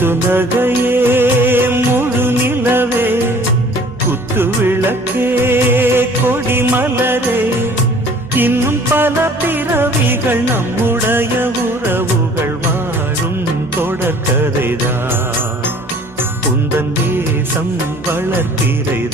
முத்துநகையே முழு நிலவே குத்து விளக்கே கொடிமலரே இன்னும் பல பிறவிகள் நம்முடைய உறவுகள் வாழும் தொடர்கதைதான் உந்தன் தேசம் வளர்த்திரைதான்